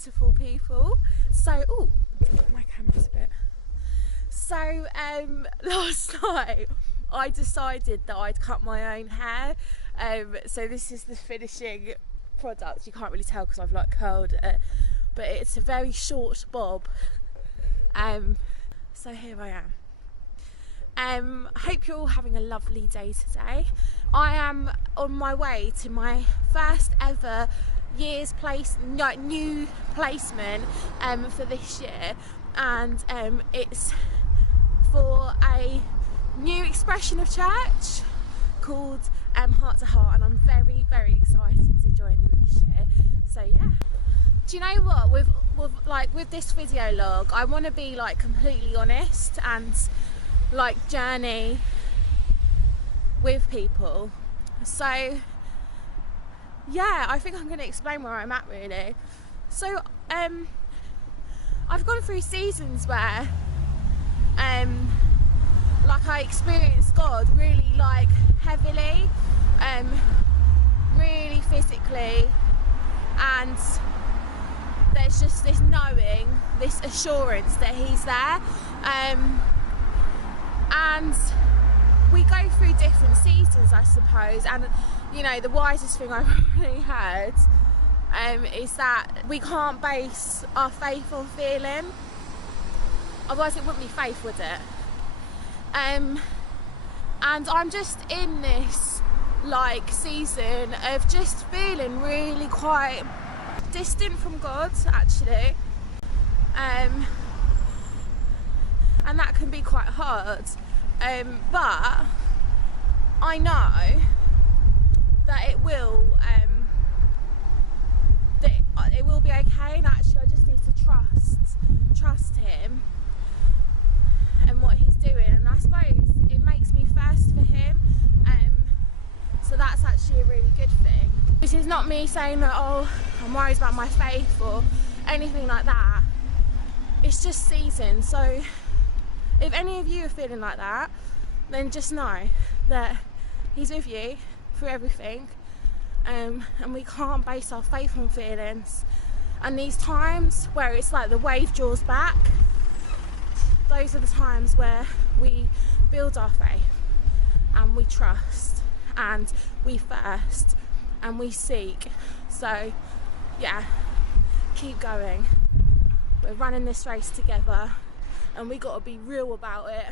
beautiful people. So, oh, my camera's a bit. So, last night I decided that I'd cut my own hair. So this is the finishing product. You can't really tell because I've like curled it, but it's a very short bob. So here I am. I hope you're all having a lovely day today. I am on my way to my first ever new placement for this year, and it's for a new expression of church called Heart to Heart, and I'm very, very excited to join them this year. So yeah. Do you know what? With this video log, I want to be like completely honest and like journey with people. So yeah, I think I'm going to explain where I'm at really. So I've gone through seasons where like I experienced God really like heavily, really physically, and there's just this knowing, this assurance that He's there, and we go through different seasons, I suppose. And you know, the wisest thing I've really heard is that we can't base our faith on feeling, otherwise it wouldn't be faith, would it? And I'm just in this like season of just feeling really quite distant from God, actually, and that can be quite hard, but I know that it will be okay, and actually I just need to trust Him and what He's doing, and I suppose it makes me thirst for Him, so that's actually a really good thing. This is not me saying that, oh, I'm worried about my faith or anything like that. It's just seasons. So if any of you are feeling like that, then just know that He's with you through everything, and we can't base our faith on feelings. And these times where it's like the wave draws back, those are the times where we build our faith and we trust and we thirst and we seek. So yeah, keep going. We're running this race together, and we got to be real about it.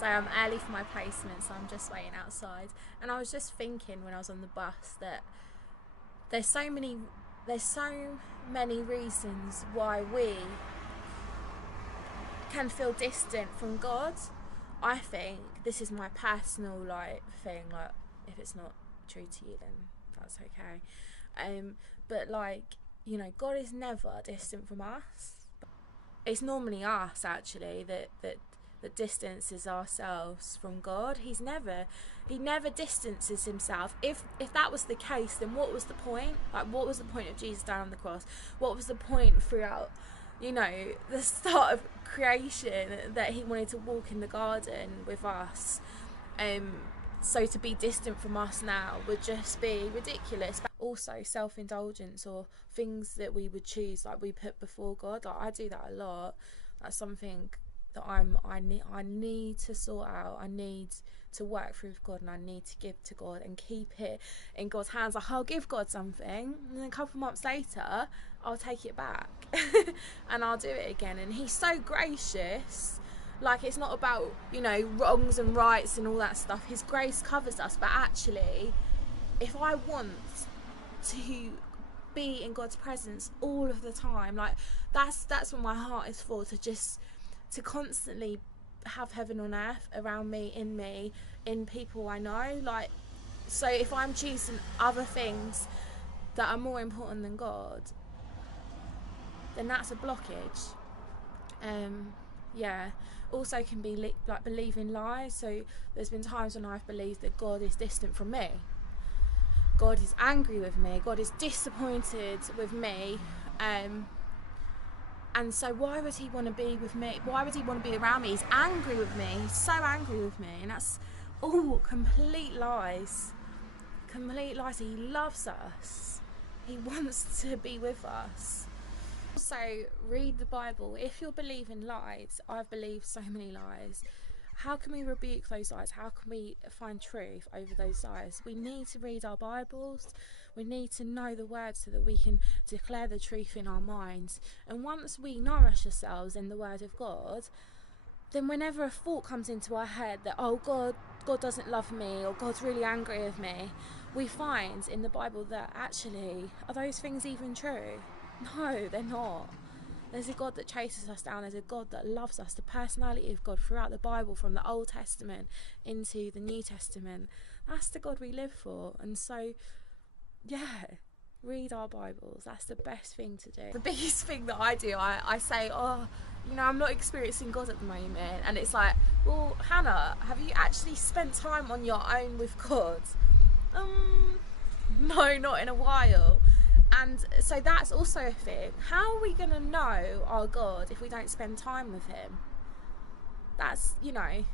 So I'm early for my placement, so I'm just waiting outside, and I was just thinking when I was on the bus that there's so many reasons why we can feel distant from God. I think this is my personal like thing, like if it's not true to you then that's okay, but like, you know, God is never distant from us. It's normally us actually that distances ourselves from God. He never distances Himself. If that was the case, then what was the point? Like, what was the point of Jesus dying on the cross? What was the point throughout, you know, the start of creation, that He wanted to walk in the garden with us? So to be distant from us now would just be ridiculous. But also self-indulgence, or things that we would choose, like we put before God. Like I do that a lot. That's something that I need to sort out. I need to work through with God, and I need to give to God and keep it in God's hands. Like I'll give God something, and then a couple months later I'll take it back and I'll do it again. And He's so gracious. Like, it's not about, you know, wrongs and rights and all that stuff. His grace covers us. But actually, if I want to be in God's presence all of the time, like that's what my heart is for, to constantly have heaven on earth around me, in people I know. Like, so if I'm choosing other things that are more important than God, then that's a blockage. Yeah, also can be like believing lies. So there's been times when I've believed that God is distant from me, God is angry with me, God is disappointed with me, and so why would he want to be with me? Why would he want to be around me? He's angry with me. He's so angry with me. And that's all complete lies. Complete lies. He loves us. He wants to be with us. So read the Bible. If you're believing lies, I've believed so many lies. How can we rebuke those lies? How can we find truth over those lies? We need to read our Bibles. We need to know the word so that we can declare the truth in our minds. And once we nourish ourselves in the word of God, then whenever a thought comes into our head that, oh, God doesn't love me, or God's really angry with me, we find in the Bible that actually, are those things even true? No, they're not. There's a God that chases us down. There's a God that loves us. The personality of God throughout the Bible, from the Old Testament into the New Testament, that's the God we live for. And so, yeah, read our Bibles. That's the best thing to do. The biggest thing that I do, I say, oh, you know, I'm not experiencing God at the moment. And it's like, well, Hannah, have you actually spent time on your own with God? No, not in a while. And so that's also a thing. How are we going to know our God if we don't spend time with him? That's, you know,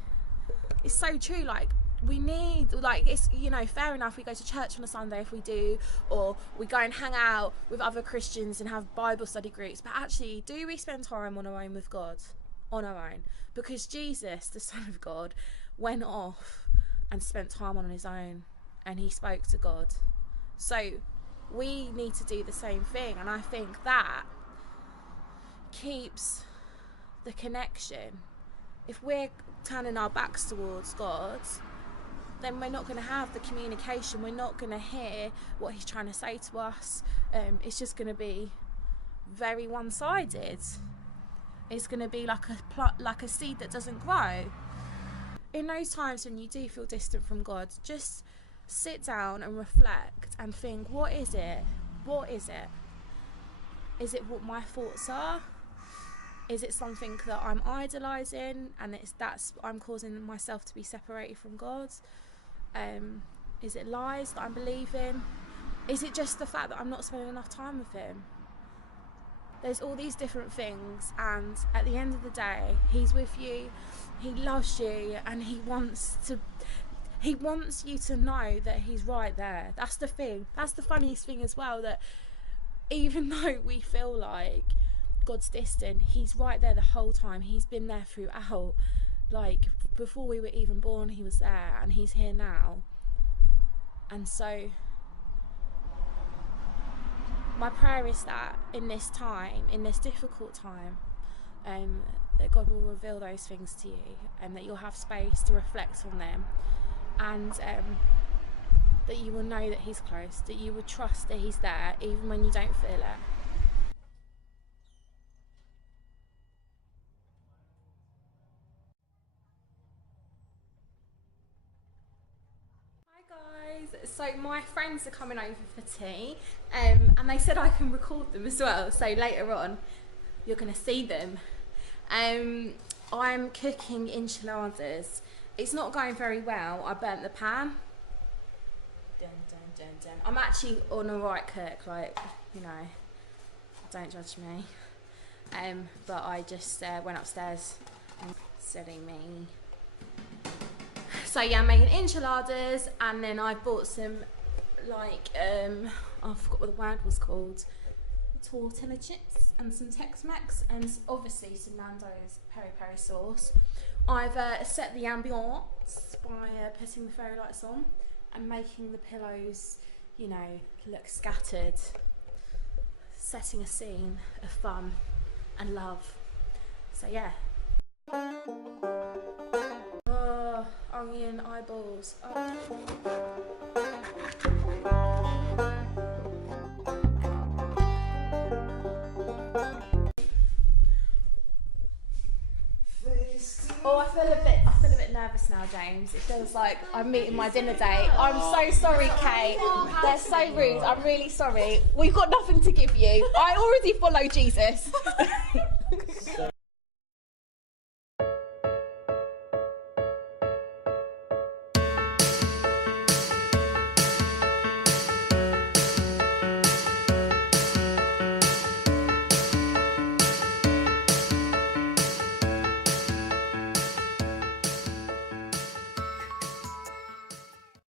it's so true. Like, we need, like, it's, you know, fair enough, we go to church on a Sunday if we do, or we go and hang out with other Christians and have Bible study groups, but actually, do we spend time on our own with God? On our own? Because Jesus, the Son of God, went off and spent time on his own, and he spoke to God. So we need to do the same thing, and I think that keeps the connection. If we're turning our backs towards God, then we're not going to have the communication. We're not going to hear what he's trying to say to us. It's just going to be very one-sided. It's going to be like a seed that doesn't grow. In those times when you do feel distant from God, just sit down and reflect and think, what is it? What is it? Is it what my thoughts are? Is it something that I'm idolising and I'm causing myself to be separated from God? Is it lies that I'm believing? Is it just the fact that I'm not spending enough time with him? There's all these different things, and at the end of the day, he's with you, he loves you, and he wants you to know that he's right there. That's the thing. That's the funniest thing as well, that even though we feel like God's distant, he's right there the whole time. He's been there throughout. Like, before we were even born, he was there, and he's here now. And so my prayer is that in this time, in this difficult time, that God will reveal those things to you, and that you'll have space to reflect on them, and that you will know that he's close, that you will trust that he's there even when you don't feel it. So my friends are coming over for tea, and they said I can record them as well, so later on you're going to see them. I'm cooking enchiladas. It's not going very well. I burnt the pan. Dun, dun, dun, dun. I'm actually on a right cook, like, you know, don't judge me. But I just went upstairs and silly me. So yeah, I'm making enchiladas, and then I bought some, like, I forgot what the word was called, tortilla chips, and some Tex-Mex, and obviously some Nando's peri-peri sauce. I've set the ambiance by putting the fairy lights on and making the pillows, you know, look scattered, setting a scene of fun and love. So yeah. Oh, onion eyeballs. Oh. Oh, I feel a bit nervous now, James. It feels like I'm meeting my dinner date. I'm so sorry, Kate. They're so rude. I'm really sorry. We've got nothing to give you. I already follow Jesus.